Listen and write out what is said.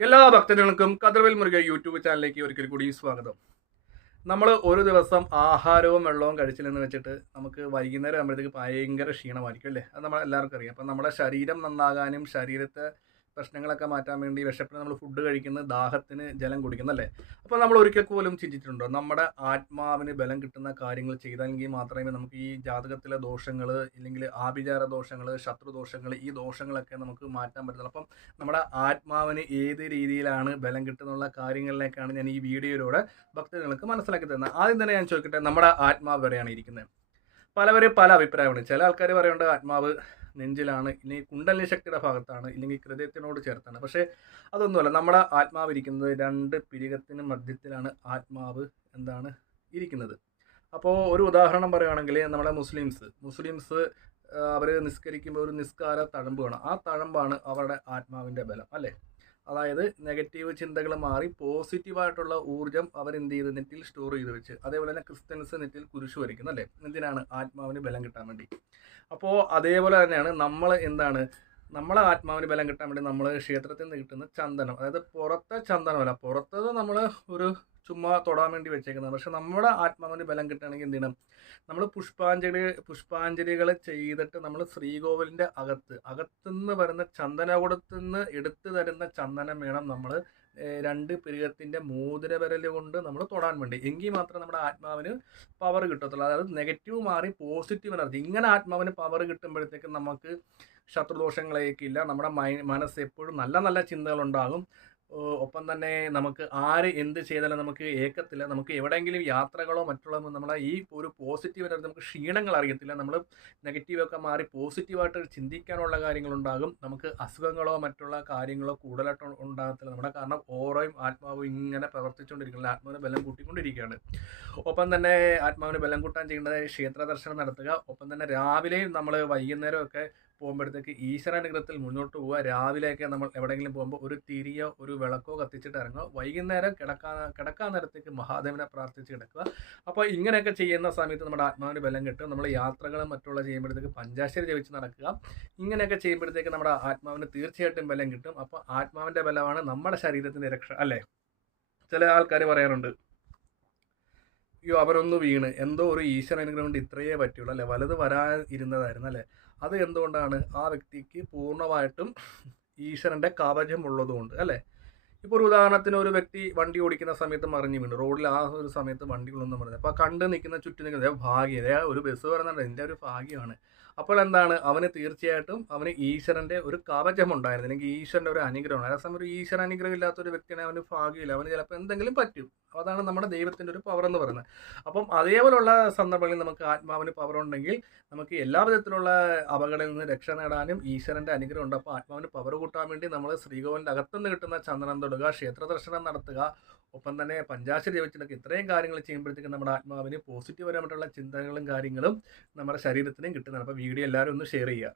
എല്ലാ ഭക്തജനങ്ങൾക്കും കതിർവിൽ മുരുക യൂട്യൂബ് ചാനലിലേക്ക് ഒരിക്കൽ കൂടി സ്വാഗതം. നമ്മൾ ഒരു ദിവസം ആഹാരവും വെള്ളവും കഴിച്ചില്ലെന്ന് വെച്ചിട്ട് നമുക്ക് വൈകുന്നേരം ആകുമ്പോഴത്തേക്ക് ഭയങ്കര ക്ഷീണമായിരിക്കും അല്ലേ? അത് നമ്മൾ എല്ലാവർക്കും അറിയാം. അപ്പം നമ്മുടെ ശരീരം നന്നാകാനും ശരീരത്തെ പ്രശ്നങ്ങളൊക്കെ മാറ്റാൻ വേണ്ടി വിശപ്പിന് നമ്മൾ ഫുഡ് കഴിക്കുന്നത് ദാഹത്തിന് ജലം കുടിക്കുന്നല്ലേ? അപ്പോൾ നമ്മൾ ഒരിക്കൽ പോലും ചിന്തിച്ചിട്ടുണ്ടോ? നമ്മുടെ ആത്മാവിന് ബലം കിട്ടുന്ന കാര്യങ്ങൾ ചെയ്തെങ്കിൽ മാത്രമേ നമുക്ക് ഈ ജാതകത്തിലെ ദോഷങ്ങൾ ഇല്ലെങ്കിൽ ആഭിചാര ദോഷങ്ങൾ ശത്രുദോഷങ്ങൾ ഈ ദോഷങ്ങളൊക്കെ നമുക്ക് മാറ്റാൻ പറ്റുള്ളൂ അപ്പം നമ്മുടെ ആത്മാവിന് ഏത് രീതിയിലാണ് ബലം കിട്ടുന്നുള്ള കാര്യങ്ങളിലേക്കാണ് ഞാൻ ഈ വീഡിയോയിലൂടെ ഭക്തജനങ്ങൾക്ക് മനസ്സിലാക്കി തരുന്നത്. ആദ്യം തന്നെ ഞാൻ ചോദിക്കട്ടെ നമ്മുടെ ആത്മാവ് എവിടെയാണ് ഇരിക്കുന്നത്. പലവരും പല അഭിപ്രായമാണ്. ചില ആൾക്കാർ പറയുന്നുണ്ട് ആത്മാവ് നെഞ്ചിലാണ് ഇനി കുണ്ടലിനി ശക്തിയുടെ ഭാഗത്താണ് ഇല്ലെങ്കിൽ ഹൃദയത്തിനോട് ചേർത്താണ്. പക്ഷേ അതൊന്നുമല്ല. നമ്മുടെ ആത്മാവ് ഇരിക്കുന്നത് രണ്ട് പിരികത്തിന് മധ്യത്തിലാണ് ആത്മാവ് എന്താണ് ഇരിക്കുന്നത്. അപ്പോൾ ഒരു ഉദാഹരണം പറയുകയാണെങ്കിൽ നമ്മുടെ മുസ്ലിംസ്. മുസ്ലിംസ് അവർ നിസ്കരിക്കുമ്പോൾ ഒരു നിസ്കാര തഴമ്പ് വേണം ആ തഴമ്പാണ് അവരുടെ ആത്മാവിന്റെ ബലം അല്ലേ? അതായത് നെഗറ്റീവ് ചിന്തകൾ മാറി പോസിറ്റീവായിട്ടുള്ള ഊർജം അവർ എന്ത് ചെയ്ത്? നെറ്റിൽ സ്റ്റോർ ചെയ്ത് വെച്ച്. അതേപോലെ തന്നെ ക്രിസ്ത്യൻസ് നെറ്റിൽ കുരിശു വരയ്ക്കുന്നു അല്ലേ? എന്തിനാണ്? ആത്മാവിന് ബലം കിട്ടാൻ വേണ്ടി. അപ്പോൾ അതേപോലെ തന്നെയാണ് നമ്മൾ എന്താണ്? നമ്മളെ ആത്മാവിന് ബലം കിട്ടാൻ വേണ്ടി നമ്മൾ ക്ഷേത്രത്തിൽ നിന്ന് കിട്ടുന്ന ചന്ദനം. അതായത് പുറത്തെ ചന്ദനമല്ല പുറത്തത് നമ്മൾ ഒരു ചുമ്മാ തൊടാൻ വേണ്ടി വെച്ചേക്കുന്നത്. പക്ഷെ നമ്മുടെ ആത്മാവിന് ബലം കിട്ടുകയാണെങ്കിൽ എന്ത് ചെയ്യണം? നമ്മൾ പുഷ്പാഞ്ജലി പുഷ്പാഞ്ജലികൾ ചെയ്തിട്ട് നമ്മൾ ശ്രീകോവിലിന്റെ അകത്ത് അകത്തുനിന്ന് വരുന്ന ചന്ദനകുടത്തുനിന്ന് എടുത്തു തരുന്ന ചന്ദനം വേണം നമ്മൾ രണ്ട് പിരികത്തിന്റെ മോതിരവിരൽ കൊണ്ട് നമ്മൾ തൊടാൻ വേണ്ടി. എങ്കിൽ മാത്രമേ നമ്മുടെ ആത്മാവിന് പവർ കിട്ടത്തുള്ളൂ. അതായത് നെഗറ്റീവ് മാറി പോസിറ്റീവ് എനർജി ഇങ്ങനെ ആത്മാവിന് പവർ കിട്ടുമ്പോഴത്തേക്കും നമുക്ക് ശത്രുദോഷങ്ങളേക്കില്ല. നമ്മുടെ മനസ്സ് എപ്പോഴും നല്ല നല്ല ചിന്തകളുണ്ടാകും. ഒപ്പം തന്നെ നമുക്ക് ആര് എന്ത് ചെയ്താലും നമുക്ക് ഏക്കത്തില്ല. നമുക്ക് എവിടെയെങ്കിലും യാത്രകളോ മറ്റുള്ള നമ്മളെ ഈ ഒരു പോസിറ്റീവ് എനർജി നമുക്ക് ക്ഷീണങ്ങൾ അറിയത്തില്ല. നമ്മൾ നെഗറ്റീവൊക്കെ മാറി പോസിറ്റീവായിട്ട് ചിന്തിക്കാനുള്ള കാര്യങ്ങളുണ്ടാകും. നമുക്ക് അസുഖങ്ങളോ മറ്റുള്ള കാര്യങ്ങളോ കൂടുതലായിട്ട് ഉണ്ടാകത്തില്ല. നമ്മുടെ കാരണം ഓരോയും ആത്മാവും ഇങ്ങനെ പ്രവർത്തിച്ചുകൊണ്ടിരിക്കുന്നത് ആത്മാവിന് ബലം കൂട്ടിക്കൊണ്ടിരിക്കുകയാണ്. ഒപ്പം തന്നെ ആത്മാവിന് ബലം കൂട്ടാൻ ചെയ്യേണ്ടത് ക്ഷേത്ര ദർശനം നടത്തുക. ഒപ്പം തന്നെ രാവിലെയും നമ്മൾ വൈകുന്നേരമൊക്കെ പോകുമ്പോഴത്തേക്ക് ഈശ്വരാനുഗ്രഹത്തിൽ മുന്നോട്ട് പോവുക. രാവിലെയൊക്കെ നമ്മൾ എവിടെയെങ്കിലും പോകുമ്പോൾ ഒരു തിരിയോ ഒരു വിളക്കോ കത്തിച്ചിട്ട് ഇറങ്ങുക. വൈകുന്നേരം കിടക്കാൻ കിടക്കാൻ നേരത്തേക്ക് മഹാദേവനെ പ്രാർത്ഥിച്ച് കിടക്കുക. അപ്പോൾ ഇങ്ങനെയൊക്കെ ചെയ്യുന്ന സമയത്ത് നമ്മുടെ ആത്മാവിന് ബലം കിട്ടും. നമ്മൾ യാത്രകളും മറ്റുള്ള ചെയ്യുമ്പോഴത്തേക്ക് പഞ്ചാശരി ജപിച്ച് നടക്കുക. ഇങ്ങനെയൊക്കെ ചെയ്യുമ്പോഴത്തേക്ക് നമ്മുടെ ആത്മാവിന് തീർച്ചയായിട്ടും ബലം കിട്ടും. അപ്പോൾ ആത്മാവിന്റെ ബലമാണ് നമ്മുടെ ശരീരത്തിന്റെ രക്ഷ അല്ലേ? ചില ആൾക്കാർ പറയാറുണ്ട് അവരൊന്ന് വീണ്. എന്തോ ഒരു ഈശ്വര അനുഗ്രഹം കൊണ്ട് ഇത്രയേ പറ്റുള്ളൂ അല്ലെ? വലത് വരാൻ ഇരുന്നതായിരുന്നു അല്ലേ? അത് എന്തുകൊണ്ടാണ് ആ വ്യക്തിക്ക് പൂർണമായിട്ടും ഈശ്വരന്റെ കവചം ഉള്ളതുകൊണ്ട് അല്ലേ? ഇപ്പോൾ ഒരു ഉദാഹരണത്തിന് ഒരു വ്യക്തി വണ്ടി ഓടിക്കുന്ന സമയത്ത് മറിഞ്ഞു വീണു. റോഡിൽ ആ ഒരു സമയത്ത് വണ്ടികളൊന്നും പറഞ്ഞു അപ്പോൾ കണ്ട് നിൽക്കുന്ന ചുറ്റും നിൽക്കുന്നത് ഭാഗ്യം. ഒരു ബസ് പറയുന്നുണ്ട് എന്റെ ഒരു ഭാഗ്യമാണ്. അപ്പോൾ എന്താണ്? അവന് തീർച്ചയായിട്ടും അവന് ഈശ്വരന്റെ ഒരു കവചം ഉണ്ടായിരുന്നു. അല്ലെങ്കിൽ ഈശ്വരന്റെ ഒരു അനുഗ്രഹമാണ് അതേ അതേസമയം ഒരു ഈശ്വര അനുഗ്രഹം ഇല്ലാത്ത ഒരു വ്യക്തിനെ അവന് ഭാഗ്യമില്ല. അവന് ചിലപ്പോൾ എന്തെങ്കിലും പറ്റും. അതാണ് നമ്മുടെ ദൈവത്തിന്റെ ഒരു പവർ എന്ന് പറയുന്നത്. അപ്പം അതേപോലുള്ള സന്ദർഭങ്ങളിൽ നമുക്ക് ആത്മാവിന് പവർ ഉണ്ടെങ്കിൽ നമുക്ക് എല്ലാ വിധത്തിലുള്ള അപകടങ്ങളിൽ നിന്ന് രക്ഷ നേടാനും ഈശ്വരന്റെ അനുഗ്രഹം ഉണ്ട്. അപ്പോൾ ആത്മാവിന് പവർ കൂട്ടാൻ വേണ്ടി നമ്മൾ ശ്രീകോവിലിന്റെ അകത്തുനിന്ന് കിട്ടുന്ന ചന്ദനം തൊടുക ക്ഷേത്ര ദർശനം നടത്തുക ഒപ്പം തന്നെ പഞ്ചാശരി വെച്ചിട്ടൊക്കെ ഇത്രയും കാര്യങ്ങൾ ചെയ്യുമ്പോഴത്തേക്കും നമ്മുടെ ആത്മാവിന് പോസിറ്റീവ് പരമായിട്ടുള്ള ചിന്തകളും കാര്യങ്ങളും നമ്മുടെ ശരീരത്തിനും കിട്ടുന്നതാണ്. അപ്പോൾ വീഡിയോ എല്ലാവരും ഒന്ന് ഷെയർ ചെയ്യുക.